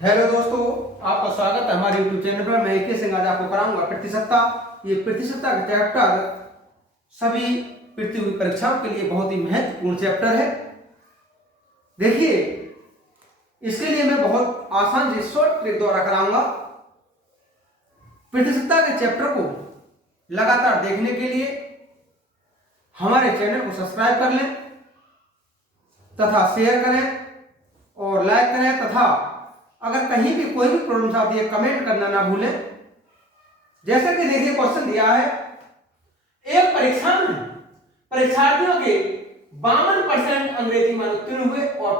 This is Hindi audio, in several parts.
हेलो दोस्तों, आपका स्वागत है हमारे YouTube चैनल पर। मैं AK सिंह आज आपको कराऊंगा प्रतिशतता। ये प्रतिशतता का चैप्टर सभी प्रतियोगी परीक्षाओं के लिए बहुत ही महत्वपूर्ण चैप्टर है। देखिए, इसके लिए मैं बहुत आसान से शॉर्ट ट्रिक द्वारा कराऊंगा। प्रतिशतता के चैप्टर को लगातार देखने के लिए हमारे चैनल को सब्सक्राइब कर लें तथा शेयर करें और लाइक करें, तथा अगर कहीं भी कोई भी प्रॉब्लम आती है कमेंट करना ना भूलें। जैसे कि देखिए, क्वेश्चन दिया है, एक परीक्षा में परीक्षार्थियों के 52% अंग्रेजी में उत्तीर्ण हुए और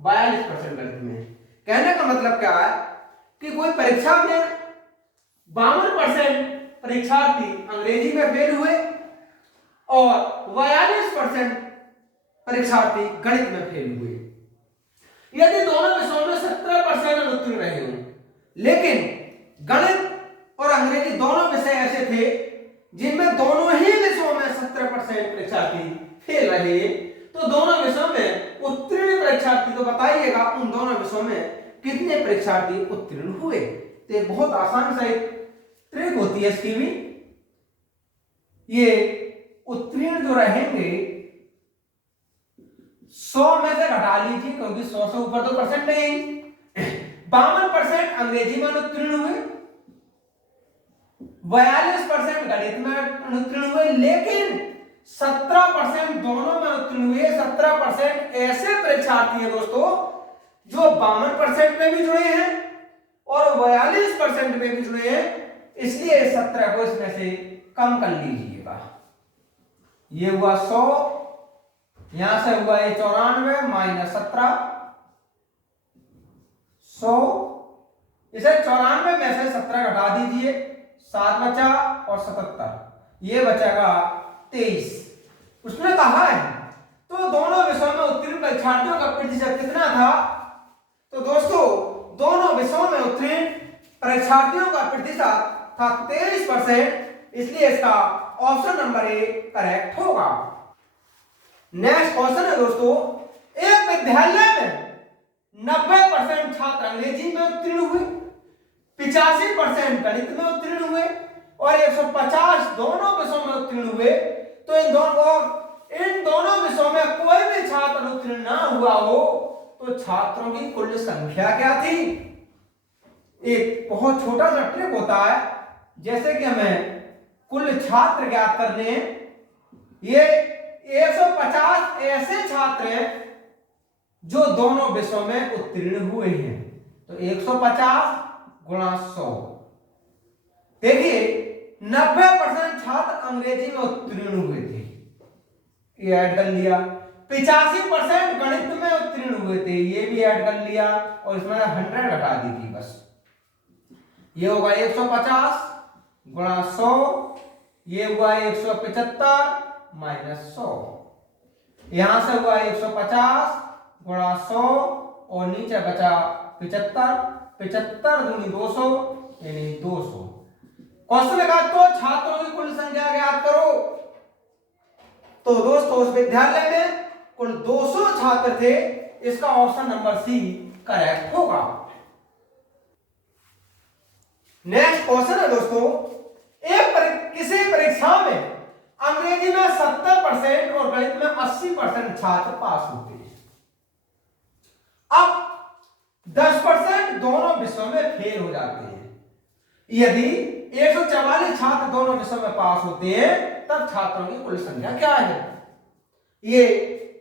42% गणित में। कहने का मतलब क्या है कि कोई परीक्षा में 52% परीक्षार्थी अंग्रेजी में फेल हुए और 42% परीक्षार्थी गणित में फेल हुए। यदि दोनों विषयों में 70% अनुत्तीर्ण रहे हों, लेकिन गणित और अंग्रेजी दोनों विषय ऐसे थे जिनमें दोनों ही विषयों में 70% परीक्षार्थी फेल रहे, तो दोनों विषयों में उत्तीर्ण परीक्षार्थी तो बताइएगा उन दोनों विषयों में कितने परीक्षार्थी उत्तीर्ण हुए। तो ये बहुत आसान सा एक ट्रिक होती है इसकी भी। ये उत्तीर्ण जो रहेंगे 100 में से घटा लीजिए, क्योंकि 100 से ऊपर तो परसेंट नहीं। 52% अंग्रेजी में उत्तीर्ण हुए, 42% गणित में उत्तीर्ण हुए, लेकिन 17% दोनों में उत्तीर्ण हुए। 17% ऐसे परीक्षार्थी हैं दोस्तों जो 52% में भी जुड़े हैं और 42% में भी जुड़े हैं, इसलिए 17 को इसमें से कम कर लीजिएगा। ये हुआ 100, यहां से हुआ ये 94 माइनस 17, 100। इसे 94 में से 17 घटा दीजिए, 7 बचा और 77, ये बचेगा 23। उसने कहा है तो दोनों विषयों में उत्तीर्ण परीक्षार्थियों का प्रतिशत कितना था? तो दोस्तों, दोनों विषयों में उत्तीर्ण परीक्षार्थियों का प्रतिशत था 23%, इसलिए इसका ऑप्शन नंबर ए करेक्ट होगा। नेक्स्ट क्वेश्चन है दोस्तों, एक विद्यालय में 90% छात्र अंग्रेजी में उत्तीर्ण हुए, 85% गणित में उत्तीर्ण हुए और 150 दोनों विषयों में उत्तीर्ण हुए। तो इन दोनों विषयों में कोई भी छात्र उत्तीर्ण ना हुआ हो तो छात्रों की कुल संख्या क्या थी? एक बहुत छोटा सा ट्रिक होता है, जैसे कि हमें कुल छात्र ज्ञात करने हैं। ये 150 ऐसे छात्र हैं जो दोनों विषयों में उत्तीर्ण हुए हैं, तो 150 गुणा 100। देखिए, 90% छात्र अंग्रेजी में उत्तीर्ण हुए थे, ये ऐड कर लिया। 85% गणित में उत्तीर्ण हुए थे, ये भी ऐड कर लिया और इसमें 100 घटा दी थी बस। ये होगा 150 गुणा 100, ये हुआ 175 माइनस 100, यहां से हुआ 150 गुणा 100 और नीचे बचा 75, 75 दूनी 200 यानी 200। क्वेश्चन लगा तो छात्रों की कुल संख्या ज्ञात करो। तो दोस्तों, उस विद्यालय में कुल 200 छात्र थे, इसका ऑप्शन नंबर सी करेक्ट होगा। नेक्स्ट क्वेश्चन है दोस्तों, किसी परीक्षा में अंग्रेजी में 70% और गणित में 80% छात्र पास होते हैं। अब 10% दोनों विषयों में फेल हो जाते हैं। यदि 144 छात्र दोनों विषयों में पास होते हैं, तब छात्रों की कुल संख्या क्या है? ये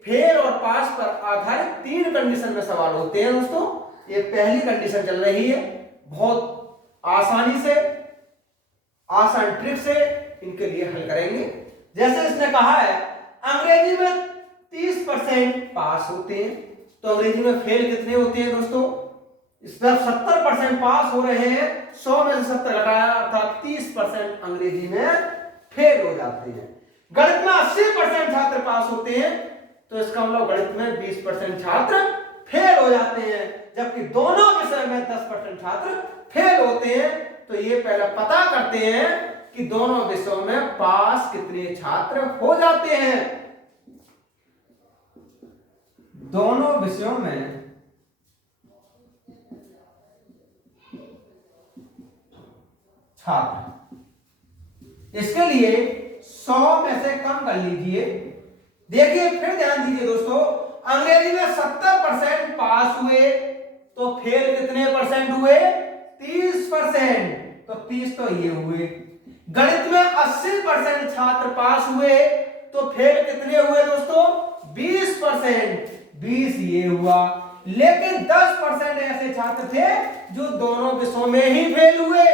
फेल और पास पर आधारित 3 कंडीशन में सवाल होते हैं दोस्तों। ये पहली कंडीशन चल रही है, बहुत आसानी से आसान ट्रिक से इनके लिए हल करेंगे। जैसे इसने कहा है अंग्रेजी में 30% पास होते हैं, तो अंग्रेजी में फेल कितने होते हैं दोस्तों? इस पर 70% पास हो रहे हैं, 100 में से 70 घटाया अर्थात 30% अंग्रेजी में फेल हो जाते हैं। गणित में 80% छात्र पास होते हैं, तो इसका मतलब गणित में 20% छात्र फेल हो जाते हैं, जबकि दोनों विषय में 10% छात्र फेल होते हैं। तो ये पहले पता करते हैं कि दोनों विषयों में पास कितने छात्र हो जाते हैं। दोनों विषयों में छात्र। इसके लिए 100 में से कम कर लीजिए। देखिए फिर ध्यान दीजिए दोस्तों, अंग्रेजी में 70% पास हुए तो फेल कितने परसेंट हुए? 30%। तो 30 तो ये हुए। गणित में 80% छात्र पास हुए तो फेल कितने हुए दोस्तों? 20%। 20 ये हुआ। लेकिन 10% ऐसे छात्र थे जो दोनों विषयों में ही फेल हुए।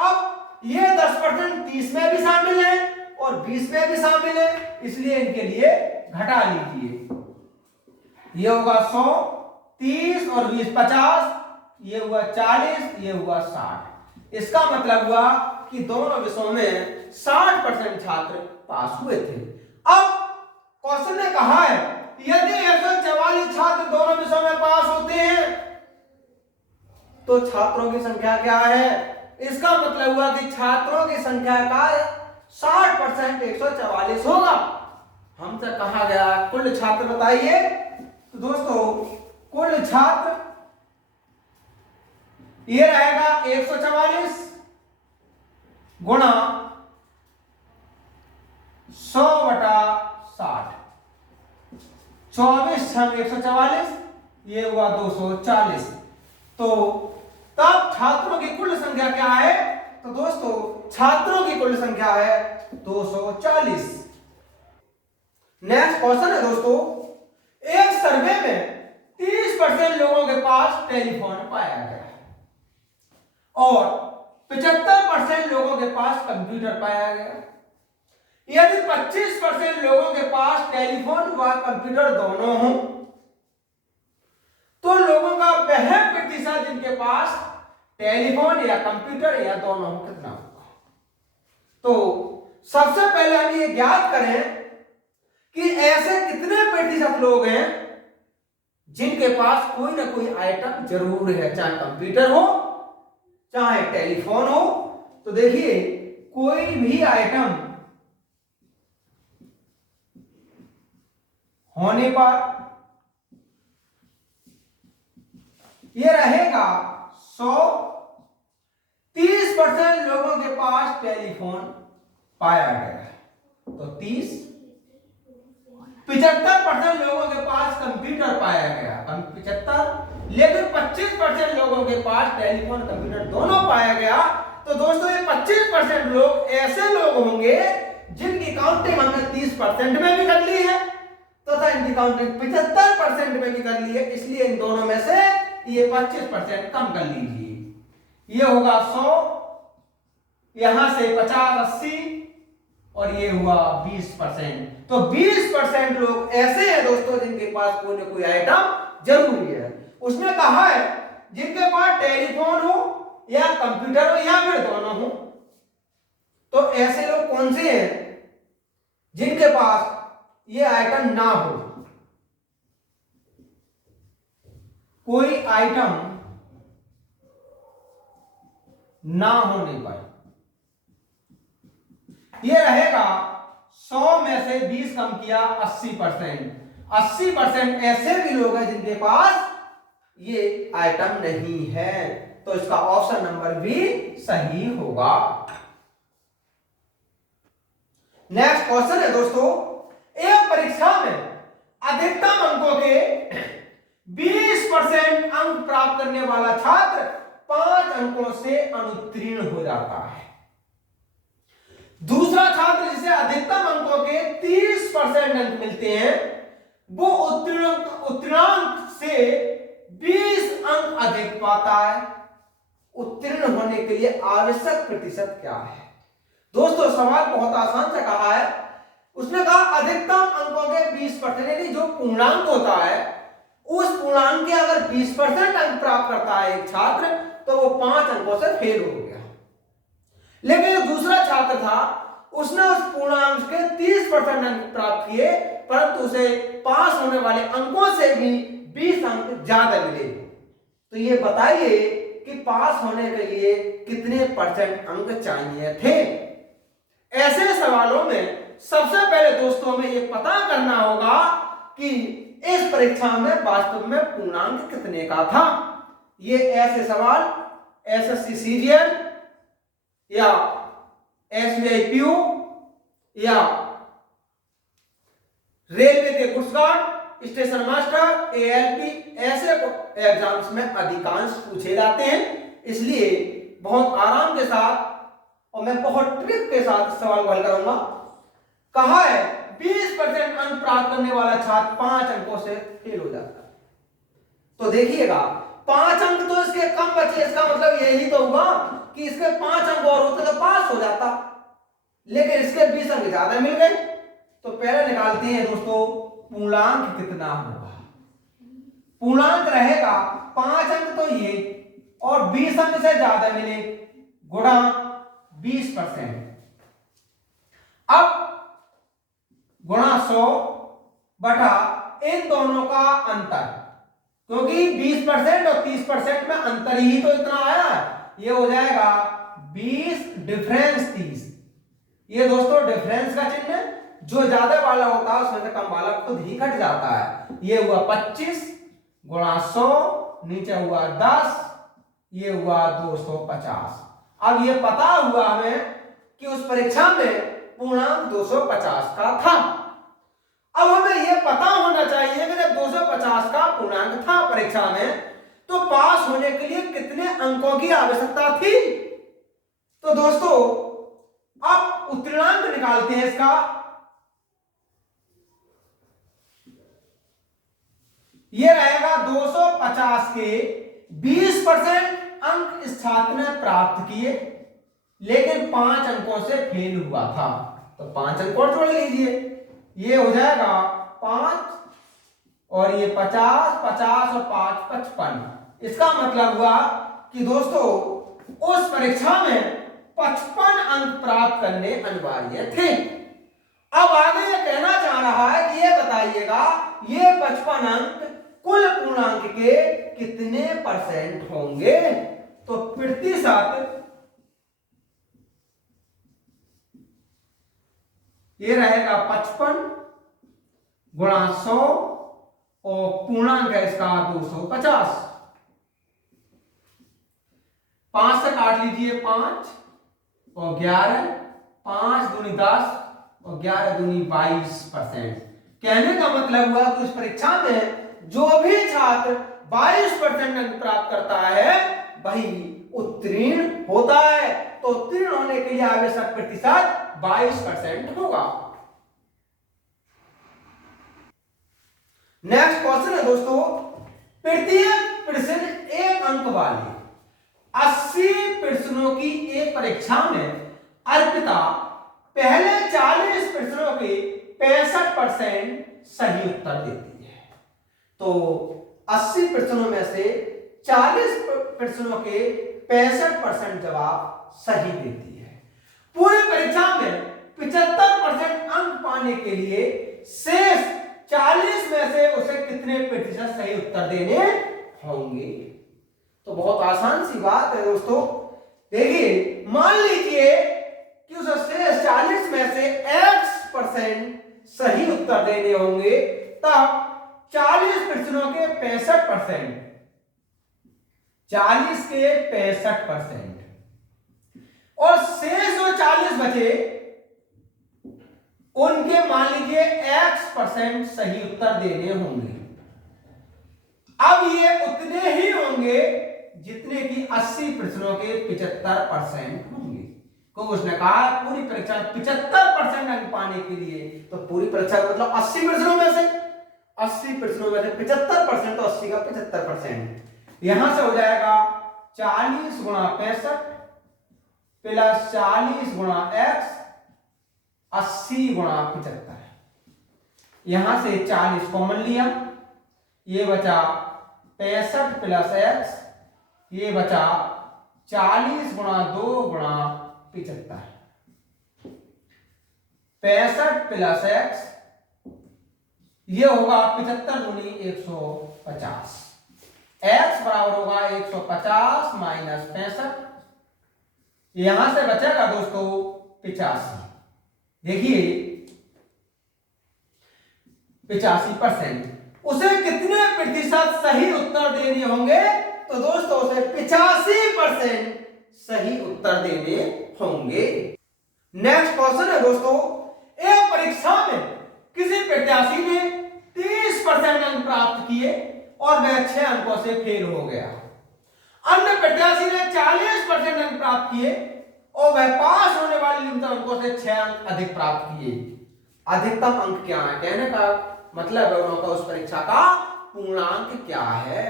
अब ये 10% 30 में भी शामिल है और 20 में भी शामिल है, इसलिए इनके लिए घटा लीजिए। ये होगा 100, 30 और 20 50, ये हुआ 40, ये हुआ 60। इसका मतलब हुआ कि दोनों विषयों में 60% छात्र पास हुए थे। अब क्वेश्चन ने कहा है यदि 144 छात्र दोनों विषयों में पास होते हैं तो छात्रों की संख्या क्या है? इसका मतलब हुआ कि छात्रों की संख्या का 60% 144 होगा। हमसे कहा गया कुल छात्र बताइए। तो दोस्तों कुल छात्र ये रहेगा 144 गुणा 100/60। 24 छंग 144, ये हुआ 240। तो तब छात्रों की कुल संख्या क्या है? तो दोस्तों छात्रों की कुल संख्या है 240। नेक्स्ट क्वेश्चन है दोस्तों, एक सर्वे में 30% लोगों के पास टेलीफोन पाया गया और 75% लोगों के पास कंप्यूटर पाया गया। यदि 25% लोगों के पास टेलीफोन व कंप्यूटर दोनों हों तो लोगों का वह प्रतिशत जिनके पास टेलीफोन या कंप्यूटर या दोनों कितना होगा? तो सबसे पहले हम ये ज्ञात करें कि ऐसे कितने प्रतिशत लोग हैं जिनके पास कोई ना कोई आइटम जरूर है, चाहे कंप्यूटर हो चाहे टेलीफोन हो। तो देखिए कोई भी आइटम होने पर ये रहेगा 100। 30% लोगों के पास टेलीफोन पाया गया तो 30। 75% लोगों के पास कंप्यूटर पाया गया 75। लेकिन 25% लोगों के पास टेलीफोन कंप्यूटर दोनों पाया गया। तो दोस्तों ये 25% लोग ऐसे लोग होंगे जिनकी काउंटिंग हमने 30% में भी कर ली है तथा इनकी काउंटिंग 75% में भी कर ली है। इसलिए इन दोनों में से ये 25% कम कर लीजिए। ये होगा 100, यहां से 50 80 और ये हुआ 20%। तो 20% लोग ऐसे हैं दोस्तों जिनके पास कोई ना कोई आइटम जरूरी है। उसने कहा है जिनके पास टेलीफोन हो या कंप्यूटर हो या फिर दोनों हो। तो ऐसे लोग कौन से हैं जिनके पास ये आइटम ना हो? कोई आइटम ना होने पर ये रहेगा 100 में से 20 कम किया 80%। 80% ऐसे भी लोग हैं जिनके पास ये आइटम नहीं है। तो इसका ऑप्शन नंबर भी सही होगा। नेक्स्ट क्वेश्चन है दोस्तों, एक परीक्षा में अधिकतम अंकों के 20% अंक प्राप्त करने वाला छात्र 5 अंकों से अनुत्तीर्ण हो जाता है। दूसरा छात्र जिसे अधिकतम अंकों के 30% अंक मिलते हैं वो उत्तीर्णांक से 20 अंक अधिक पाता है। उत्तीर्ण होने के लिए आवश्यक प्रतिशत क्या है? दोस्तों सवाल बहुत आसान से कहा है। उसने कहा अधिकतम अंकों के 20%, यानी जो पूर्णांक होता है उस पूर्णांक के अगर 20% अंक प्राप्त करता है एक छात्र तो वो 5 अंकों से फेल हो गया। लेकिन जो दूसरा छात्र था उसने उस पूर्णांक के 30% अंक प्राप्त किए परंतु उसे पास होने वाले अंकों से भी 20 अंक ज्यादा मिले। तो ये बताइए कि पास होने के लिए कितने % अंक चाहिए थे? ऐसे सवालों में सबसे पहले दोस्तों हमें ये पता करना होगा कि इस परीक्षा में वास्तव में पूर्णांक कितने का था। ये ऐसे सवाल एसएससी सीरियल या SBI PO या रेलवे के goods guard, station master, ALP, ऐसे एग्जाम्स में अधिकांश पूछे जाते हैं। इसलिए बहुत आराम के साथ और मैं बहुत ट्रिक के साथ सवाल को हल करूंगा। कहा है 20% अंक प्राप्त करने वाला छात्र 5 अंकों से फेल हो जाता है। तो देखिएगा 5 अंक तो इसके कम बचे, इसका मतलब यही तो हुआ कि इसके 5 अंक और होते तो पास हो जाता, लेकिन इसके 20 अंक ज्यादा मिल गए। तो पहले निकालते हैं दोस्तों पूर्णांक कितना होगा। पूर्णांक रहेगा 5 अंक तो ये और 20 अंक से ज्यादा मिले गुणा 20%। अब गुणा 100 बटा इन दोनों का अंतर, क्योंकि 20% और 30% में अंतर ही तो इतना आया है। ये हो जाएगा 20 डिफरेंस 30। ये दोस्तों डिफरेंस का चिन्ह है, जो ज्यादा वाला होता है उसमें से कम वाला खुद ही घट जाता है। ये हुआ 25 गुणा 100, नीचे हुआ 10, ये हुआ 250। अब ये पता हुआ हमें कि उस परीक्षा में पूर्णांक 250 का था। अब हमें यह पता होना चाहिए कि जब 250 का पूर्णांक था परीक्षा में, तो पास होने के लिए कितने अंकों की आवश्यकता थी। तो दोस्तों अब उत्तीर्णांक निकालते हैं इसका। यह रहेगा 250 के 20% अंक इस छात्र ने प्राप्त किए, लेकिन 5 अंकों से फेल हुआ था। तो 5 अंक और जोड़ लीजिए, ये हो जाएगा 5 और ये 50, 50 और 5 55। इसका मतलब हुआ कि दोस्तों उस परीक्षा में 55 अंक प्राप्त करने अनिवार्य थे। अब आगे ये कहना चाह रहा है कि ये बताइएगा ये 55 अंक कुल पूर्णांक के कितने परसेंट होंगे। तो प्रतिशत ये रहेगा 55 गुणा 100 और पूर्णांक है इसका 250। 5 से काट लीजिए 5 और 11, 5 दूनी 10 और 11 दूनी 22%। कहने का मतलब हुआ कि उस परीक्षा में जो भी छात्र 22% अंक प्राप्त करता है वही उत्तीर्ण होता है। तो उत्तीर्ण होने के लिए आवश्यक प्रतिशत 22% होगा। नेक्स्ट क्वेश्चन है दोस्तों, प्रत्येक प्रश्न 1 अंक वाले 80 प्रश्नों की एक परीक्षा में अर्पिता पहले 40 प्रश्नों के 65% सही उत्तर देती है। तो 80 प्रश्नों में से 40 प्रश्नों के 65% जवाब सही देती है। पूरी परीक्षा में 75% अंक पाने के लिए शेष 40 में से उसे कितने प्रतिशत सही उत्तर देने होंगे। तो बहुत आसान सी बात है दोस्तों। देखिए मान लीजिए कि उसे शेष 40 में से x% सही उत्तर देने होंगे, तब 40 प्रश्नों के 65%, 40 के 65% और शेष जो 40 बचे उनके मान लीजिए x% सही उत्तर देने होंगे। अब ये उतने ही होंगे जितने कि 80 प्रश्नों के 75% होंगे, क्योंकि उसने कहा पूरी परीक्षा 75% अंक पाने के लिए। तो पूरी परीक्षा मतलब 80 प्रश्नों में से 75%, तो 80 का 75%। यहां से हो जाएगा 40 गुणा 65 प्लस 40 गुणा x 80 गुणा 75। यहां से 40 कॉमन लिया, ये बचा 65 प्लस x, ये बचा 40 गुणा 2 गुणा 75। 65 प्लस x ये होगा 75 दूनी 150। x बराबर होगा 150 माइनस 65। यहां से बचेगा दोस्तों 85। देखिए 85%, उसे कितने प्रतिशत सही उत्तर देने होंगे। तो दोस्तों उसे 85% सही उत्तर देने होंगे। नेक्स्ट क्वेश्चन है दोस्तों, एक परीक्षा में किसी प्रत्याशी ने 30% अंक प्राप्त किए और वह 6 अंकों से फेल हो गया। अन्य प्रत्याशी ने 40% अंक प्राप्त किए और वह पास होने वाले न्यूनतम अंकों से 6 अंक अधिक प्राप्त किए। अधिकतम अंक क्या है, कहने का मतलब है उनका उस परीक्षा का पूर्णांक क्या है।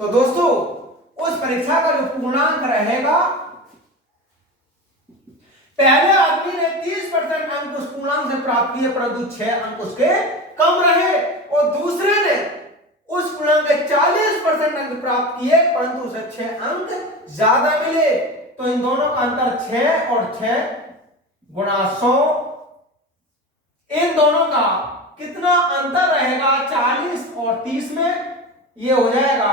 तो दोस्तों उस परीक्षा का जो पूर्णांक रहेगा, पहले आदमी ने 30% अंक उस पूर्णांक से प्राप्त किए परंतु 6 अंक उसके कम रहे, और दूसरे ने उस पूर्णांक के 40% अंक प्राप्त किए परंतु उसे 6 अंक ज्यादा मिले। तो इन दोनों का अंतर 6 और 6 गुणा 100, इन दोनों का कितना अंतर रहेगा 40 और 30 में, ये हो जाएगा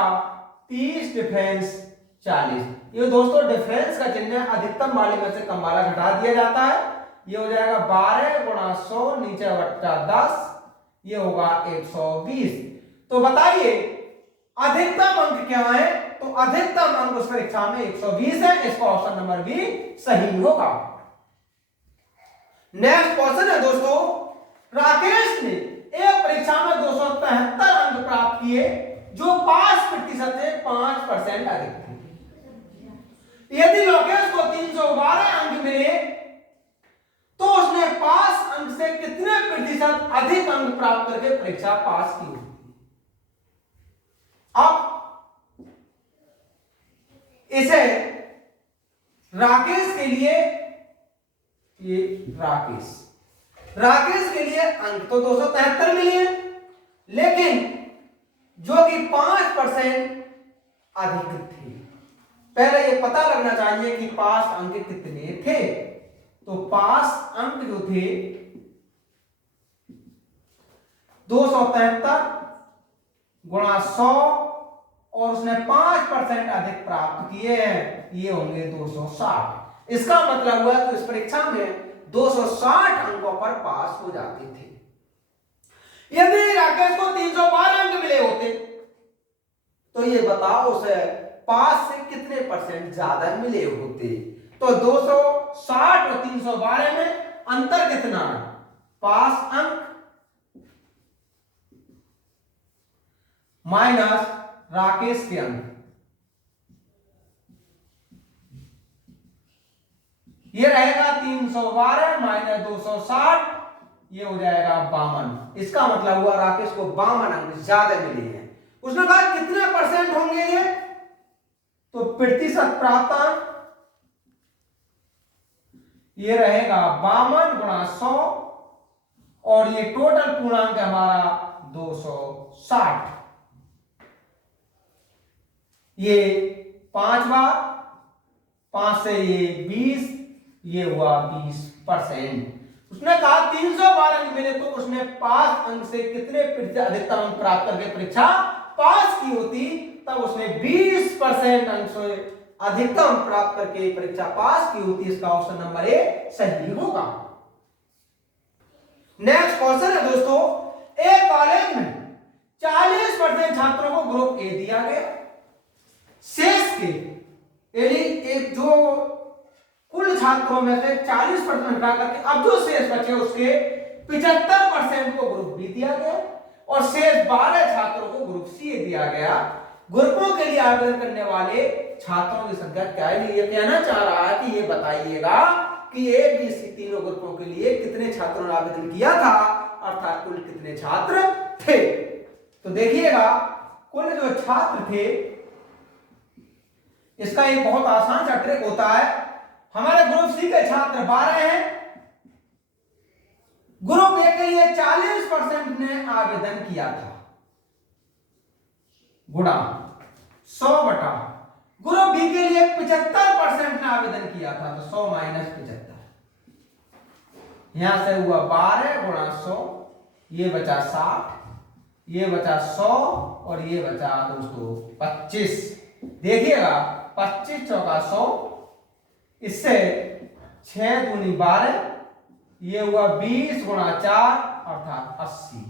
30 डिफरेंस 40। ये दोस्तों डिफरेंस का चिन्ह है, अधिकतम वाले में से कम वाला घटा दिया जाता है। ये हो जाएगा 12 गुणा 100 नीचे बट्टा 10, ये होगा 120। तो बताइए अधिकतम अंक क्या है, तो अधिकतम अंक उस परीक्षा में 120 है। इसका ऑप्शन नंबर बी सही होगा। नेक्स्ट क्वेश्चन है दोस्तों, राकेश ने एक परीक्षा में 273 अंक प्राप्त किए जो पास प्रतिशत से 5% अधिक थे। यदि लोकेश को 312 अंक मिले तो उसने पास अंक से कितने प्रतिशत अधिक अंक प्राप्त करके परीक्षा पास की होती। अब इसे राकेश के लिए, ये राकेश के लिए अंक तो 273 मिले, लेकिन जो कि 5% अधिक थे। पहले ये पता लगना चाहिए कि पास अंक कितने थे। तो पास अंक जो थे 273 गुणा 100 और उसने 5% अधिक प्राप्त किए हैं, ये होंगे 260। इसका मतलब हुआ तो इस परीक्षा में 260 अंकों पर पास हो जाते थे। यदि राकेश को 312 अंक मिले होते तो ये बताओ उसे पास से कितने परसेंट ज्यादा मिले होते। तो 260 और 312 में अंतर कितना है, पास अंक माइनस राकेश के अंक, ये रहेगा 312 माइनस 260, ये हो जाएगा 52। इसका मतलब हुआ राकेश को 52 अंक ज्यादा मिले हैं। उसने कहा कितने परसेंट होंगे ये, तो प्रतिशत प्राप्त ये रहेगा 52 गुणा 100 और ये टोटल पूर्णांक हमारा 260। ये 5 बार 5 से ये 20, ये हुआ 20%। उसने कहा 312 अंक मिले तो उसने पास अंक से कितने प्रतिशत अधिकतम अंक प्राप्त करके परीक्षा पास की होती, तब उसने 20% अंक से अधिकतम प्राप्त करके परीक्षा पास की होती। इसका ऑप्शन नंबर ए सही होगा। नेक्स्ट क्वेश्चन है दोस्तों, एक कॉलेज में 40% छात्रों को ग्रुप ए दिया गया, शेष के यानी एक जो कुल छात्रों में से 40% हटा करके अब जो शेष बचे उसके 75% को ग्रुप बी दिया गया और शेष 12 छात्रों को ग्रुप सी दिया गया। ग्रुपों के लिए आवेदन करने वाले छात्रों की संख्या क्या है, ये कहना चाह रहा है कि ये बताइएगा कि ए बी सी तीनों ग्रुपों के लिए कितने छात्रों ने आवेदन किया था, अर्थात कुल कितने छात्र थे। तो देखिएगा कुल जो छात्र थे, इसका एक बहुत आसान सा ट्रिक होता है। हमारे ग्रुप सी के छात्र 12 हैं, ग्रुप ए के लिए 40% ने आवेदन किया था, गुणा 100 बटा ग्रुप बी के लिए 75% ने आवेदन किया था, तो 100 माइनस 75, यहां से हुआ 12 गुणा 100, ये बचा 60, ये बचा 100 और ये बचा दोस्तों 25। देखिएगा 25 चौका 100, इससे 6 दूनी 12, ये हुआ 20 गुणा 4 अर्थात 80।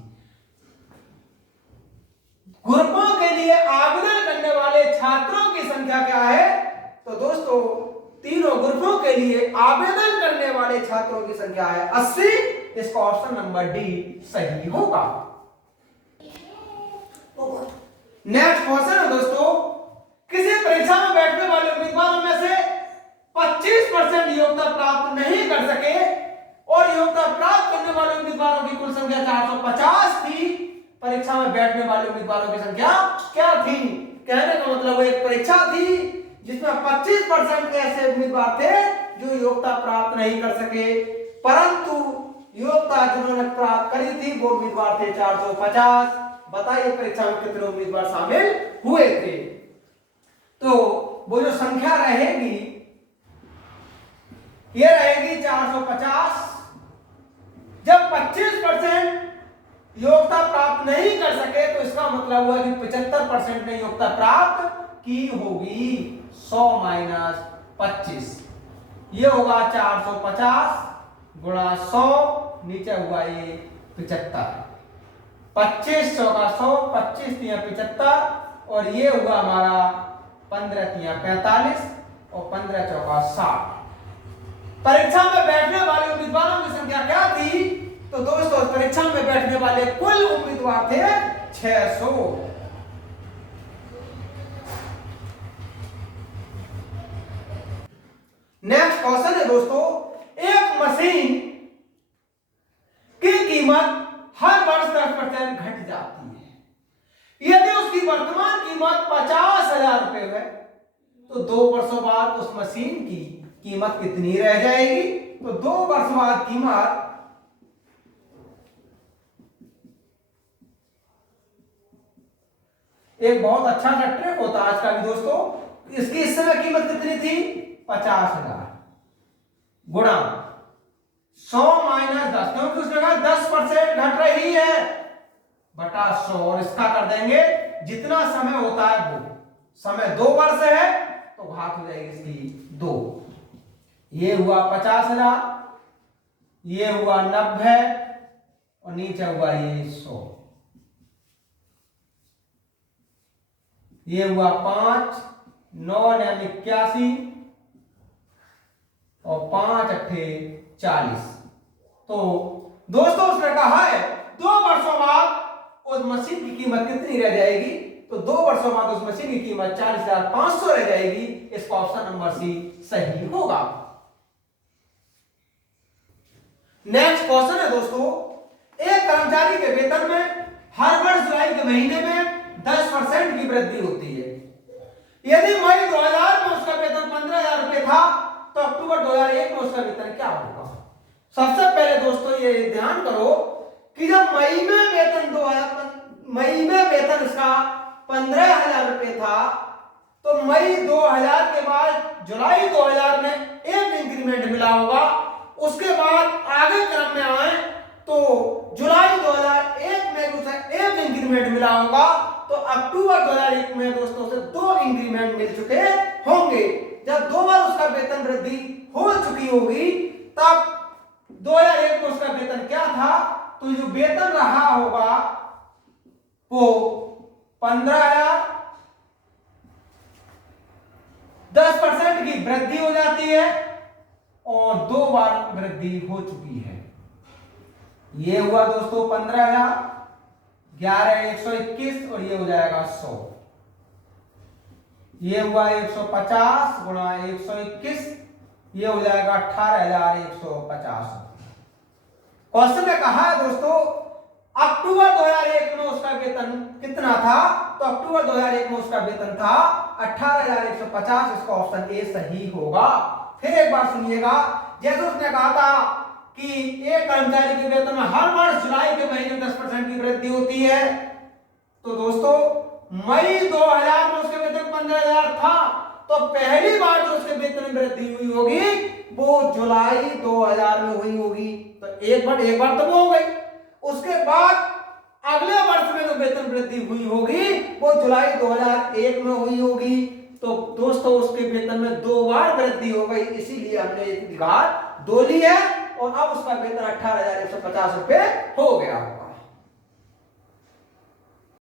ग्रुपों के लिए आवेदन करने वाले छात्रों की संख्या क्या है, तो दोस्तों तीनों ग्रुपों के लिए आवेदन करने वाले छात्रों की संख्या है 80। इसका ऑप्शन नंबर डी सही होगा। नेक्स्ट क्वेश्चन है दोस्तों, किसी परीक्षा में बैठने वाले उम्मीदवारों में से 25% योग्यता प्राप्त नहीं कर सके और योग्यता प्राप्त करने वाले उम्मीदवारों की कुल संख्या 450 थी। परीक्षा में बैठने वाले उम्मीदवारों की संख्या क्या थी? कहने का मतलब एक परीक्षा थी जिसमें 25% ऐसे उम्मीदवार थे जो योग्यता प्राप्त नहीं कर सके, परंतु योग्यता जिन्होंने प्राप्त करी थी वो उम्मीदवार थे 450। बताइए परीक्षा में कितने उम्मीदवार शामिल हुए थे? तो वो जो संख्या रहेगी ये रहेगी 450। जब 25% योग्यता प्राप्त नहीं कर सके तो इसका मतलब हुआ कि 75% ने योग्यता प्राप्त की होगी। 100 माइनस 25 ये होगा 450 गुणा 100, नीचे हुआ ये 75। 25 चौका 100, 25 तिया 75 और ये हुआ हमारा 15 तिया 45 और 15 चौका 60। परीक्षा में बैठने वाले उम्मीदवारों की संख्या क्या थी? तो दोस्तों परीक्षा में बैठने वाले कुल उम्मीदवार थे 600। नेक्स्ट क्वेश्चन है दोस्तों, एक मशीन की कीमत हर वर्ष 10% घट जाती है। यदि उसकी वर्तमान कीमत 50,000 रुपए है तो 2 वर्षों बाद उस मशीन की कीमत कितनी रह जाएगी? तो 2 वर्ष बाद कीमत एक बहुत अच्छा सा ट्रिक होता है आज का भी दोस्तों। इसकी इस समय कीमत कितनी थी? 50,000 गुणा 100 माइनस 10, क्योंकि उसने कहा 10% घट रही है, बटा 100 और इसका कर देंगे जितना समय होता है वो। समय 2 वर्ष है तो घात हो जाएगी इसकी 2। ये हुआ 50,000, ये हुआ 90 और नीचे हुआ ये 100। ये हुआ 5 9 यानी 81 और 5 अट्ठे 40। तो दोस्तों उसने कहा है 2 वर्षों बाद उस मशीन की कीमत कितनी रह जाएगी? तो 2 वर्षों बाद उस मशीन की कीमत 40,500 रह जाएगी। इसका ऑप्शन नंबर सी सही होगा। नेक्स्ट क्वेश्चन है दोस्तों, एक कर्मचारी के वेतन में हर वर्ष जुलाई के महीने में 10% की वृद्धि होती है। यदि मई 2000 में उसका वेतन 15,000 रुपए था तो अक्टूबर 2001 में उसका वेतन क्या होगा? सबसे पहले दोस्तों ये ध्यान करो कि जब मई में वेतन इसका 15,000 रुपए था तो मई 2000 के बाद जुलाई 2000 में एक इंक्रीमेंट मिला होगा। उसके बाद आगे क्रम में आए तो जुलाई 2001 में उसे एक इंक्रीमेंट मिला होगा, तो अक्टूबर 2001 में दोस्तों से 2 इंक्रीमेंट मिल चुके होंगे। जब 2 बार उसका वेतन वृद्धि हो चुकी होगी तब 2001 में उसका वेतन क्या था? तो जो वेतन रहा होगा वो 15,000, 10% की वृद्धि हो जाती है और 2 बार वृद्धि हो चुकी है। ये हुआ दोस्तों 15,000, 11 121 और ये हो जाएगा 100। ये हुआ 150 गुणा 121, ये हो जाएगा 18,150। क्वेश्चन में कहा है दोस्तों अक्टूबर 2001 में उसका वेतन कितना था? तो अक्टूबर 2001 में उसका वेतन था 18,150। इसका ऑप्शन ए सही होगा। फिर एक बार सुनिएगा, जैसे उसने कहा था कि एक कर्मचारी के वेतन में हर वर्ष जुलाई के महीने 10% की वृद्धि होती है, तो दोस्तों मई 2000 में उसके वेतन 15,000 था तो पहली बार जो उसके वेतन में वृद्धि हुई होगी वो जुलाई 2000 में हुई होगी। तो एक बार तो वो हो गई। उसके बाद अगले वर्ष में जो वेतन वृद्धि हुई होगी वो जुलाई 2001 में हुई होगी। तो दोस्तों उसके वेतन में 2 बार वृद्धि हो गई, इसीलिए हमने घात 2 ली है और अब उसका वेतन 18,150 रुपए हो गया।